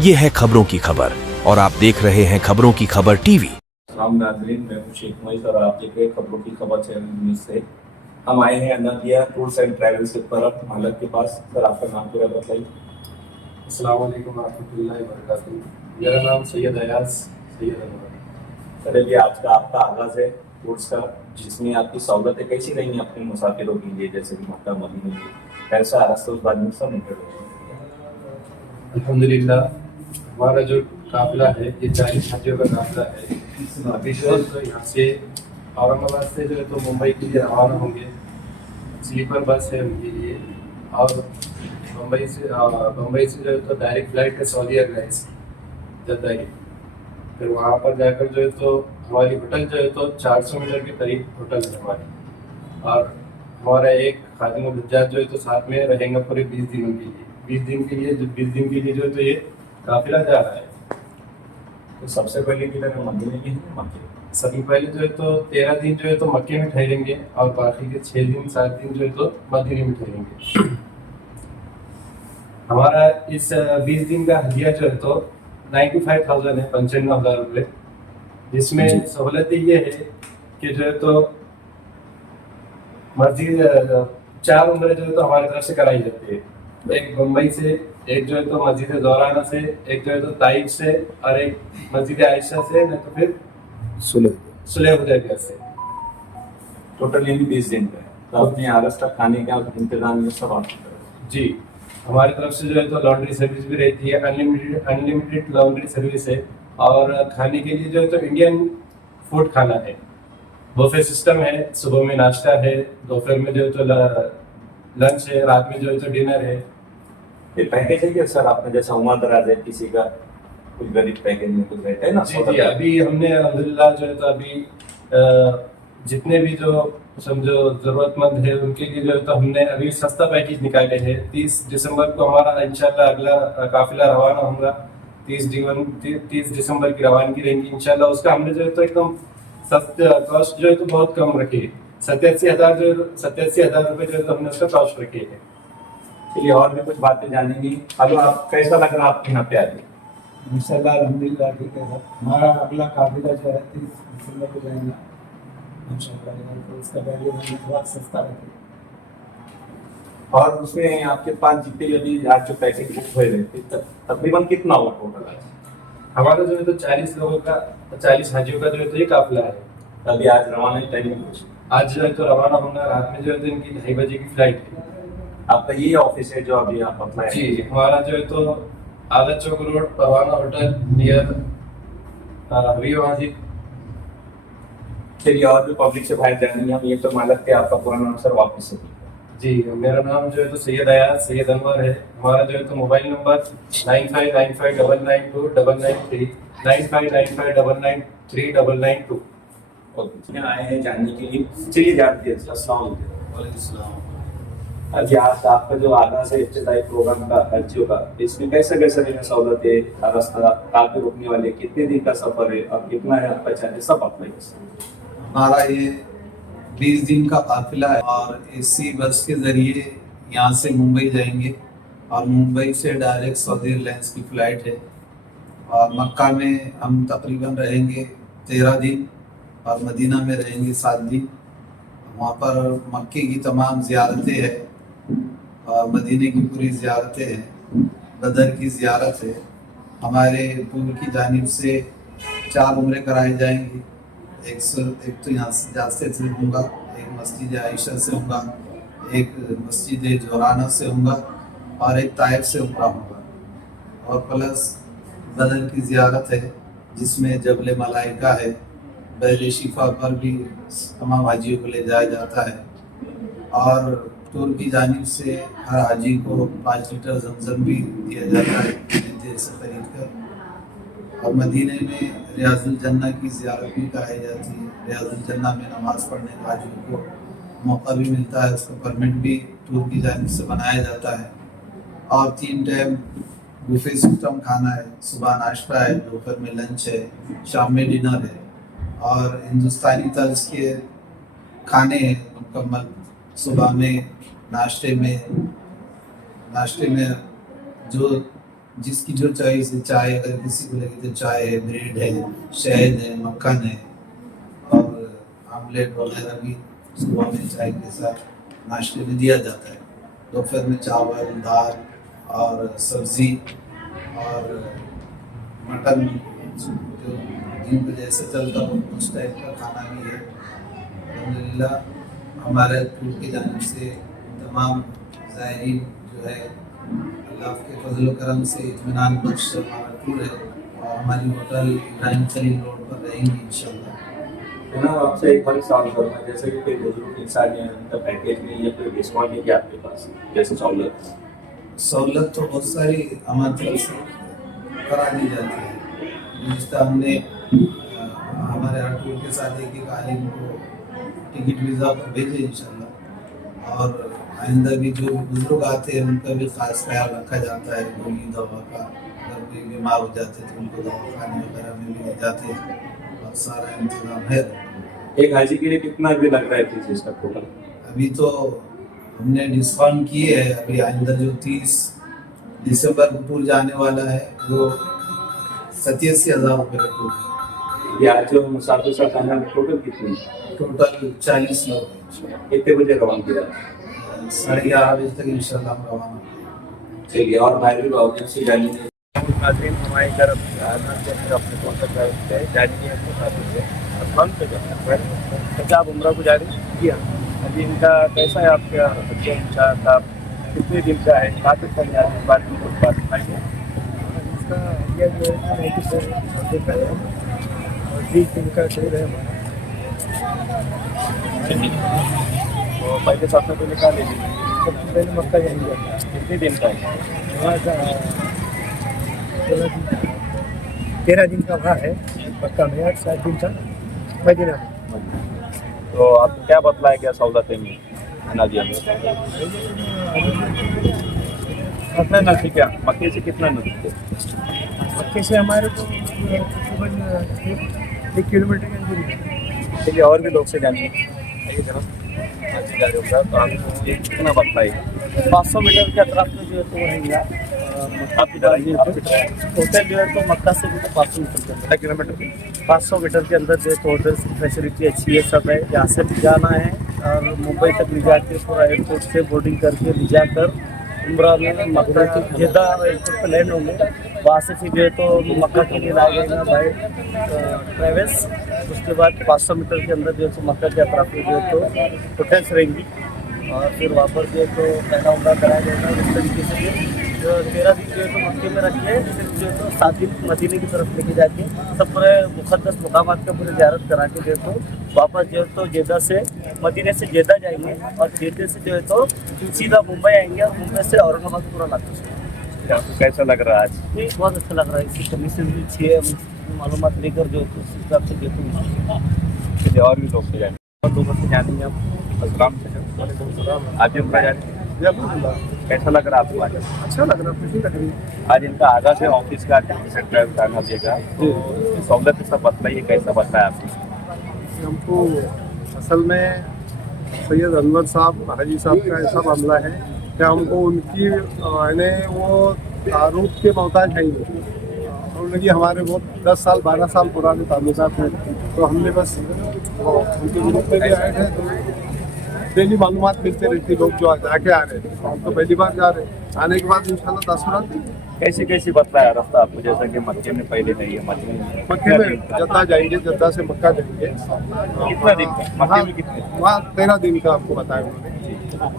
ये है खबरों की खबर और आप देख रहे हैं खबरों की खबर टीवी। सलाम नाज़रीन, मैं हूं शेख मोइस और आप देख रहे हैं खबरों की खबर चैनल न्यूज़ से। हम आए हैं अनदिया टूर्स एंड ट्रैवल्स की तरफ मालक के पास। सर, आपका नाम पूरा बताइए। अस्सलाम वालेकुम रहमतुल्लाहि व बरकातुहू। मेरा नाम सैयद अयाज सैयद अनवर है। सर, अभी आज का आपका आगाज़ है टूर्स का, जिसमें आपकी सहूलतें कैसी रही अपने मुसाफिरों के लिए, जैसे कि मक्का मदीना में कैसा रास्ता, उस बारे में सब इंटरव्यू। अल्हम्दुलिल्लाह, हमारा जो काफ़िला है ये 40 हाजियों का काफ़िला है। अभी जो है तो यहाँ से औरंगाबाद से जो है तो मुंबई के लिए रवाना होंगे। स्लीपर बस है उनके लिए। और मुंबई से जो है तो डायरेक्ट फ्लाइट है सऊदी एयरलाइंस जद्दा की। फिर वहाँ पर जाकर जो है तो हमारी होटल जो है तो 400 मीटर के करीब होटल है हमारी। और हमारा एक खादिमुल हुज्जाज जो है तो साथ में रहेंगे पूरे 20 दिनों के लिए। 20 दिन के लिए जो है तो ये काफिला जा रहा है। तो सबसे पहले किधर है, मदीने में है मक्के? सबसे पहले जो है तो 13 दिन जो है तो मक्के में ठहरेंगे और बाकी के 6 दिन 7 दिन जो है तो मदीने में ठहरेंगे। हमारा इस 20 दिन का हदिया जो है तो 95,000 है, 95,000 रुपये। जिसमें सहूलत ये है कि जो है तो मस्जिद 4 उम्रे जो है तो हमारी तरफ से कराई जाती है। एक मुंबई से, एक जो है तो मस्जिद दौराना से, एक जो है तो ताइफ से और एक मस्जिद आयशा से, नहीं तो फिर सुलह हुदैबिया से। टोटल यानी 20 दिन का है। तो अपने आगस्ट तक खाने का इंतजाम ये सब आपकी तरफ जी, हमारी तरफ से जो है तो लॉन्ड्री सर्विस भी रहती है। अनलिमिटेड लॉन्ड्री सर्विस है। और खाने के लिए जो है तो इंडियन फूड खाना है। बुफे सिस्टम है। सुबह में नाश्ता है, दोपहर में जो है तो लंच है, रात में जो है तो डिनर है। ये पैकेज है क्या सर? आपने जैसा उम्र दराज है किसी का, कुछ गरीब पैकेज में कुछ रहता है ना? जी, अभी हमने अल्हम्दुलिल्लाह जो है तो अभी जितने भी जो समझो जरूरतमंद है उनके लिए जो है तो हमने अभी सस्ता पैकेज निकाले हैं। 30 दिसंबर को हमारा इंशाल्लाह अगला काफिला रवाना होगा। 30 दिसंबर की रवानगी रहेंगी इंशाल्लाह। उसका हमने जो है तो एकदम सस्ता कॉस्ट जो है तो बहुत कम रखी है। 87,000 रुपये जो है तो हमने उसका कॉस्ट रखी है। चलिए, और भी कुछ बातें जानेंगे। हेलो, आप कैसा लग रहा है आपके यहाँ पे आके? इंशाल्लाह अल्हम्दुलिल्लाह ठीक है सर। हमारा अगला काफिला जो है 30 दिसंबर को जाएगा इंशाल्लाह। तो उसका पहले हमने थोड़ा सस्ता रखें। और उसमें आपके पास जितने भी अभी आज जो पैकेज बुक हुए थे तकरीबन कितना हुआ टोटल आज? हमारा जो है तो 40 लोगों का, 40 हाजियों का जो है तो ये काफिला है। अभी आज रवाना टाइम कुछ आज जो है तो रवाना होना रात में जो है तो इनकी 2:30 बजे की फ्लाइट है। आपका ये ऑफिस है जो अभी आप अप्लाई? जी, हमारा जो है तो आदत चौक रोड, परवाना होटल नियर हबीब मस्जिद। चलिए, और भी पब्लिक से बाहर जानेंगे हम। ये तो मालक थे, आपका पूरा नाम सर वापस से? जी, मेरा नाम जो है तो सैयद अयाज सैयद अनवर है। हमारा जो है तो मोबाइल नंबर 9595992993 9595993992। आए हैं जानने के लिए। चलिए जानते हैं। अस्सलाम वालेकुम। अभी आज आपका जो आगाज है इब्तिदाई प्रोग्राम का हज्जियों का, इसमें कैसे कैसे रहने सहूलत है, रास्ता कहाँ पे रुकने वाले, कितने दिन का सफर है और कितना है आपका चार्जेस, सब अप्लाई कर। हमारा ये 20 दिन का काफिला है और एसी बस के जरिए यहाँ से मुंबई जाएंगे और मुंबई से डायरेक्ट सऊदी एयरलाइंस की फ़्लाइट है। और मक्का में हम तकरीबन रहेंगे 13 दिन और मदीना में रहेंगे 7 दिन। वहाँ पर मक्के की तमाम ज़ियारतें हैं और मदीने की पूरी ज़ियारतें हैं। बदर की ज़ियारत है। हमारे पूल की जानिब से 4 उम्रे कराए जाएंगी। एक तो यहाँ से होगा, एक मस्जिद आयशा से होगा, एक मस्जिद जोराना से होगा और एक ताइफ से उम्रा होगा। और प्लस बदर की ज़ियारत है जिसमें जबल मलाइका है। बहर शिफा पर भी तमाम हाजियों को ले जाया जाता है। और टूर की जानिब से हर हाजी को 5 लीटर जमजम भी दिया जाता है देर से खरीद कर। और मदीने में रियाजुल जन्ना की ज़ियारत भी कराई जाती है। रियाजुल जन्ना में नमाज़ पढ़ने का हाजियों को मौका भी मिलता है। उसका परमिट भी टूर की जानिब से बनाया जाता है। और 3 टाइम बुफे सिस्टम खाना है। सुबह नाश्ता है, दोपहर में लंच है, शाम में डिनर है। और हिंदुस्तानी तर्ज के खाने हैं मुकम्मल। सुबह में नाश्ते में जो जिसकी जो चॉइस है, चाय अगर किसी को लगे तो चाय है, ब्रेड है, शहद है, मक्खन है और आमलेट वगैरह भी सुबह में चाय के साथ नाश्ते में दिया जाता है। दोपहर में चावल, दाल और सब्जी और मटन, जो जिनको जैसे चलता हो उस टाइप का खाना भी है। अल्हम्दुलिल्लाह हमारे टूर के जाने से तमाम ज़ायरीन जो है अल्लाह के फजल करम से इत्मीनान बख्श हमारा टूर है और हमारी होटल इब्राहिम खलील रोड पर रहेंगी इंशाल्लाह। जनाब आपसे एक और सवाल करूँगा, जैसे कि कोई बुजुर्ग इंसान है उनका पैकेज में या कोई डिस्काउंट है क्या आपके पास, जैसे सहूलत तो बहुत सारी हमारी तरफ से करा दी जाती है। जिस तरह हमने हमारे हर टूर के साथ एक आलिम को टिकट वीज़ा पर भेजे इंशाल्लाह, और आइंदा भी जो बुजुर्ग आते हैं उनका भी खास ख्याल रखा जाता है। गोली दवा का, अगर कोई बीमार हो जाते हैं तो उनको दवाखाने वगैरह में भी ले जाते हैं और सारा इंतजाम है। एक हाजी के लिए कितना भी लग रहा है किस चीज़ का टोटल? अभी तो हमने डिस्काउंट किए है। अभी आइंदा जो 30 दिसंबर को टूर जाने वाला है वो 87,000 रुपये का टूर है। या जो मुसाफिर साथ आना टोटल कितनी? टोटल 40 लोग। कितने बजे रवाना किया? 11:30 बजे तक इंशाल्लाह हम रवाना होंगे। चलिए, और भाई ऑडियंस से जानिए। नाज़रीन, हमारी तरफ अपने कॉन्टेक्ट करते हैं जानिए अपने साथी से कौन पे क्या आप उम्रा को जा रही हैं? जी हाँ। अभी इनका कैसा है आपका बच्चा का, कितने दिन का है, कहाँ तक करने आने बाद में कुछ बात बताइए। इसका आइडिया जो है 94 का है और 20 दिन का ट्रेड है हमारा। तो पहले सबसे पहले कहाँ ले लीजिए? सबसे पहले मक्का जाएंगे। कितने दिन का है? वहाँ का 13 दिन का वहाँ है मक्का में, 8-7 दिन का मदीना में। तो आपको क्या बतलाया गया सहूलतें में नादिया में? कितना नज़दीक है मक्के से, कितना नज़दीक है? मक्के से हमारे को तकरीबन 1 किलोमीटर की दूरी है। चलिए, और भी लोग से जानिए। आइए जरा जा रहे होगा तो आपको ये कितना बतलाएगा? 500 मीटर के अतराफ में जो है तो रहेंगे आप इधर आइए, आप इधर आइए। होटल जो है तो मक्का से भी तो 500 मीटर के अंदर, किलोमीटर की 500 मीटर के अंदर जो है तो होटल फैसिलिटी अच्छी है, सब है। यहाँ से भी जाना है और मुंबई तक ले जाके पूरा एयरपोर्ट से बोर्डिंग करके ले जाकर उम्रा में मक्का जेदा एयरपोर्ट पर लैंड होंगे। वहाँ से फिर जो है तो मक्का के लिए ला जाएगा बाई ट्रेवल्स। उसके बाद 500 मीटर के अंदर जो है तो मक्का के अतराफ में जो है तो होटल्स रहेंगी और फिर वहाँ पर जो है तो पहला उम्रा कराया जाएगा। इस तरीके से जो 13 दिन जो है तो मक्के में रखे, फिर जो है तो 7 दिन मदीने की तरफ लेके जाके सब पूरे मुक़द्दस मकामात का पूरे ज़ियारत करा के जो है तो वापस जो है तो जेदा से, मदीने से जेदा जाएंगे और जेदे से जो है तो सीधा मुंबई आएंगे और मुंबई से औरंगाबाद पूरा लाते। आपको कैसा लग रहा है आज? ये बहुत अच्छा लग रहा है। इसकी कंडीशन भी अच्छी है, मालूमात लेकर जो है तो उस हिसाब से जो है चलिए, और भी लोग से जाएंगे, और लोगों से जानेंगे हम। अस्सलाम वालेकुम। आज उम्रा जाने कैसा लग रहा है आपको आज? अच्छा लग रहा है, खुशी लग रही है। आज इनका आधा से ऑफिस का ड्राइव करना देगा, तो सहूलत सब बताइए, कैसा बताया आपको? हमको असल में सैयद अनवर साहब हाजी साहब का ऐसा मामला है कि हमको उनकी यानी वो तारुफ के मोहताज हैं ही। उनकी हमारे बहुत 10 साल 12 साल पुराने ताल्लुकात हैं, तो हमने बस उनके ग्रुप में भी आए थे तो डेली मालूमात मिलते रहती, लोग जो जाके आ रहे हैं। हम तो पहली बार जा रहे हैं, आने के बाद इंशाल्लाह तासुरात कैसे कैसे बताया रास्ता आपको, जैसा कि मक्के में पहले नहीं है, मक्के में जद्दा जाएंगे, जद्दा से मक्का जाएंगे। कितना दिन का मक्के में? कितने? वहाँ 13 दिन का आपको बताया उन्होंने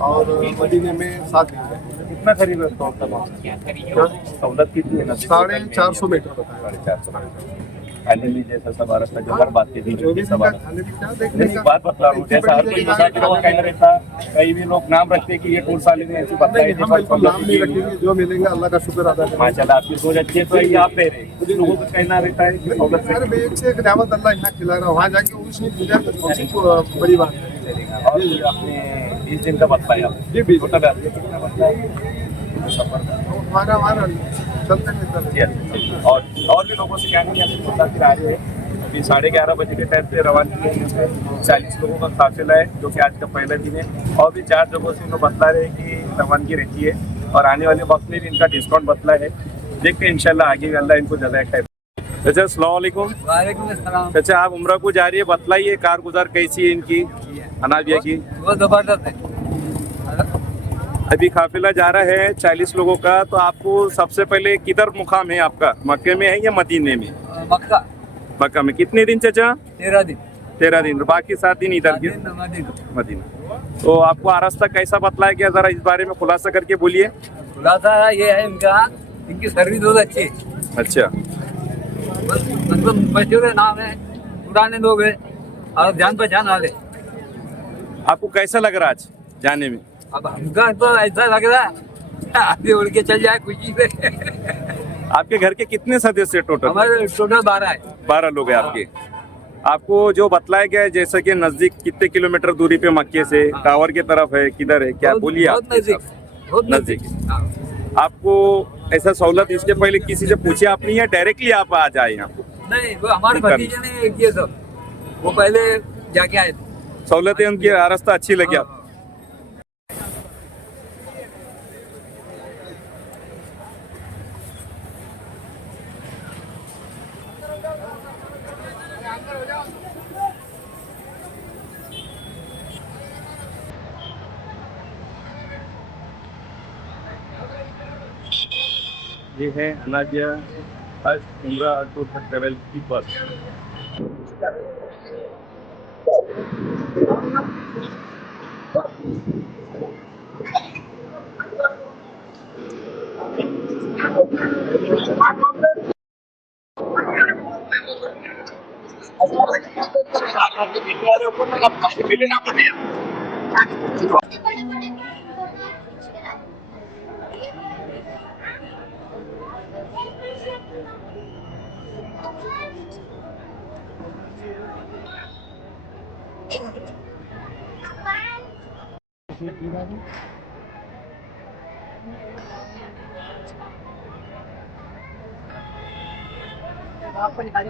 और मदीने में 7 दिन का। कितना करीब रास्ता होता है? सहूलत कितनी है? 450 मीटर बताया। 450। फाइनली जैसा सब रास्ता जो हर बात की थी, जो भी सब खाने की क्या देखने नहीं, का बात बता रहा हूँ, जैसा हर कोई मुसाफिर को कह रहे था, कई भी लोग नाम रखते कि ये टूर साली ने ऐसी बताई थी, हम बिल्कुल नाम नहीं रखेंगे, जो मिलेंगे अल्लाह का शुक्र अदा करेंगे। माशाल्लाह आपकी सोच अच्छी है। तो ये आप ले रहे हैं, कुछ लोगों का कहना रहता है कि सहूलत से अरे एक से एक नेमत अल्लाह यहाँ खिला रहा है, वहाँ जाके उसने पूजा तो कौन सी बड़ी बात है। चलेगा। और आपने 20 दिन का बताया आपने? जी 20 टोटल आपने कितना बताया सफर का? हमारा चलते नहीं। और भी लोगों से कहना कि आपको मुसाफिर आ रहे हैं। अभी 11:30 बजे के टाइम पे रवानगी है, 40 लोगों का काफिला है, जो कि आज का पहला दिन है। और भी 4 जगहों से इन्होंने बतला रहे कि रवानगी रहती है और आने वाले वक्त में भी इनका डिस्काउंट बतला है। देखते हैं इंशाल्लाह आगे अल्लाह इनको ज़्यादा खैर। अच्छा अस्सलाम वालेकुम। वालेकुम अस्सलाम। अच्छा आप उम्रा को जा रही है, बतलाइए कारगुजार कैसी है इनकी अनाबिया की। वो जबरदस्त है। अभी काफिला जा रहा है 40 लोगों का, तो आपको सबसे पहले किधर मुकाम है आपका, मक्के में है या मदीने में? मक्का मक्का में। कितने दिन चाचा? 13 दिन। 13 दिन, बाकी 7 दिन इधर के मदीना। मदीना। तो आपको रास्ता कैसा बतलाया गया, जरा इस बारे में खुलासा करके बोलिए। खुलासा ये है इनका, इनकी सर्विस बहुत अच्छी है। अच्छा, मतलब मशहूर नाम है, पुराने लोग हैं और जान पहचान वाले। आपको कैसा लग रहा आज जाने में? अब हमका तो ऐसा लग रहा है आगे उड़ के चल जाए खुशी से। आपके घर के कितने सदस्य टोटल? हमारे टोटल 12 है। 12 लोग हैं आपके। आपको जो बतलाया गया है, जैसे कि नजदीक कितने किलोमीटर दूरी पे मक्के से टावर की तरफ है, किधर है, क्या बोलिए आप? बहुत नजदीक, बहुत नजदीक। हाँ। आपको ऐसा सहूलत इसके पहले किसी से पूछे आपने या डायरेक्टली आप आ जाए यहाँ? नहीं, वो हमारे भतीजे ने किए सब, वो पहले जाके आए थे। सहूलतें उनकी रास्ता अच्छी लगी आपको? ये है अनाबिया हज उम्रा टूर ट्रेवल की बस। आपको निकाले